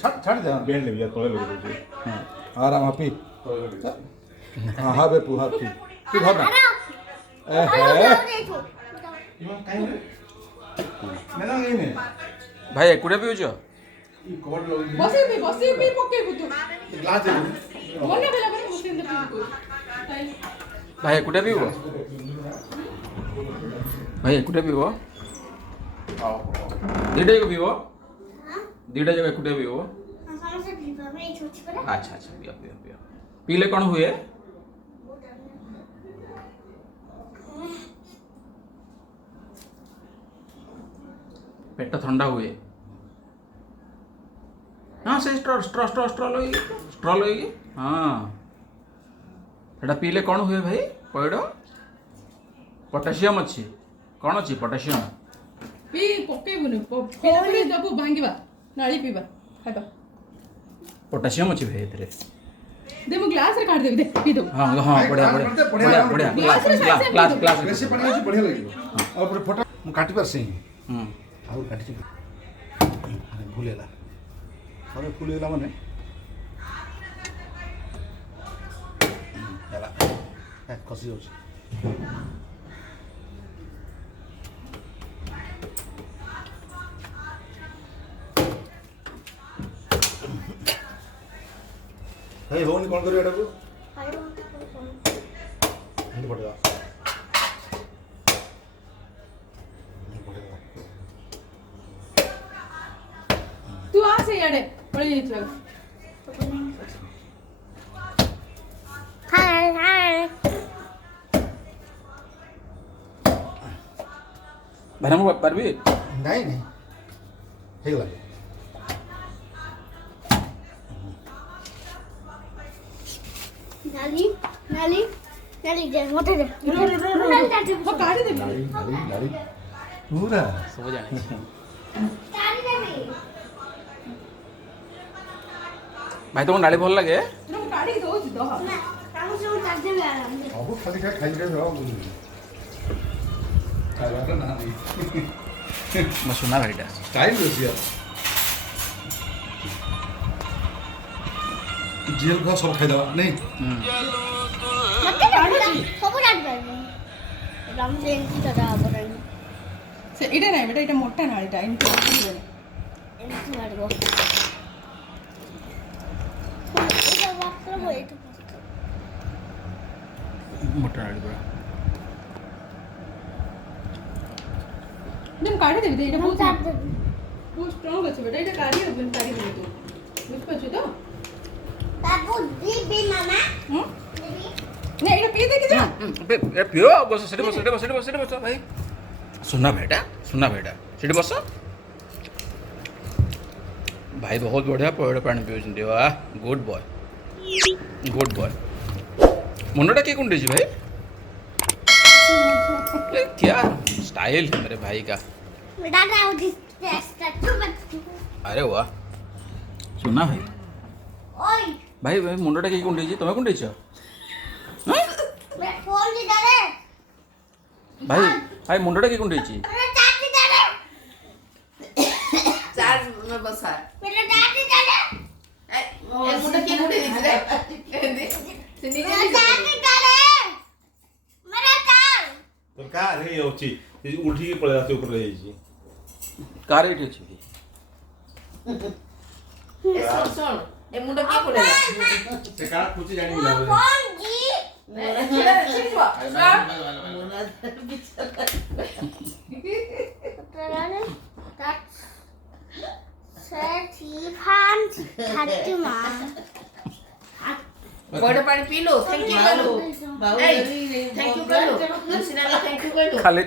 छाड़ दे बैंड ले भैया तोले लगे हां आराम पी हां हां बे तू हां पी तू भाग ए है भाई एकुडे पिउछ बसी पी पके तू ग्लास दे मने बेला करे बसी दे पी भाई एकुडे पिउ भाई एकुडे पिउ दीडे को पिउ दीडे जगह एकुडे पिउ अच्छा अच्छा पियो पियो पियो पीले कौन हुए पेट ठंडा हुए हाँ से स्ट्रॉ स्ट्रॉ स्ट्रॉ स्ट्रॉ लोगी हाँ एटा पीले कौन हुए भाई पइड पोटेशियम अच्छी कौन अच्छी पोटेशियम पी पके बने पीले जब भांगीबा नाली पीबा खाइबा पोटेशियम अच्छी भाई एथरे दे मु ग्लास रे काट दे पी दो हाँ हाँ बढ़िया बढ़िया बढ़िया क्लास क्लास बेसी पानी अछि बढ़िया लागियो और फोटो मु काटी परसे आउ काटी अरे भूलेला अरे फुलेला माने ହେଲା ଖସି ଯାଉଛି ଭାଇ ହଉନି କ'ଣ କରିବ ଏଟାକୁ ଏମିତି ପଠେଇବା तू आ से याडे पळी येतो भरम पारबी ନାଇଁ ନାଇଁ ହେଇଗଲା नाली नाली नाली दे मोटे दे हो काढी दे ନାଲି ପୁରା सब जाने तारी दे भी भाई तुमको नाली भल लगे नो काढी दो दो ना काम से तार दे आराम दे ସବୁ ଖାଲି ଖାଇ ରହ ଖାଇବାର ନା ନାହିଁ मैं सुना भाईटा ଷ୍ଟାଇଲ୍ ଅଛି यार जेल का सब खाइदवा नहीं मते काढी सब डाल दे राम से इनकी तरह बरन से इडे नाही बेटा इडे मोठा नाळीटा इनकी इनकी मारगो इधर वापस वो ये तो मोटा नाली पूरा दिन काढी दे इडे बहुत तार दे बहुत स्ट्रांग আছে बेटा इडे काढी दे काढी दे तू बुझ पाछु तो बाबू दी बे मामा ने इडे पी दे कि जा पियो बस सेठी बस भाई सुना बेटा सेठी बस भाई बहुत बढ़िया पइड पानी पिउछन वाह गुड बॉय मुंडा के कुंडी जी भाई ये क्या स्टाइल है मेरे भाई का बेटा ना उदी स्टैचू बच अरे वाह सुना भाई ओए भाई भाई मुंडा के कुंडी जी तुम कुंडी छ मैं फोन दे दे भाई मुंडा के कुंडी छी अरे चाची दे दे चार्ज में बसा मेरा चाची दे दे ए मुंडा के कुंडे दिख रे से नीचे चाची दे दे मेरा चाल तो का रे होची उठी के पळे जाते ऊपर ले जाई कार एठी छी ए सुन ए मुंडा के कुंडे से का पूछी जानी मिला कौन जी बड़ा पानी पी लो थैंक यू कर लो थैंक यू कर लो सिनेमा थैंक यू कर लो खाली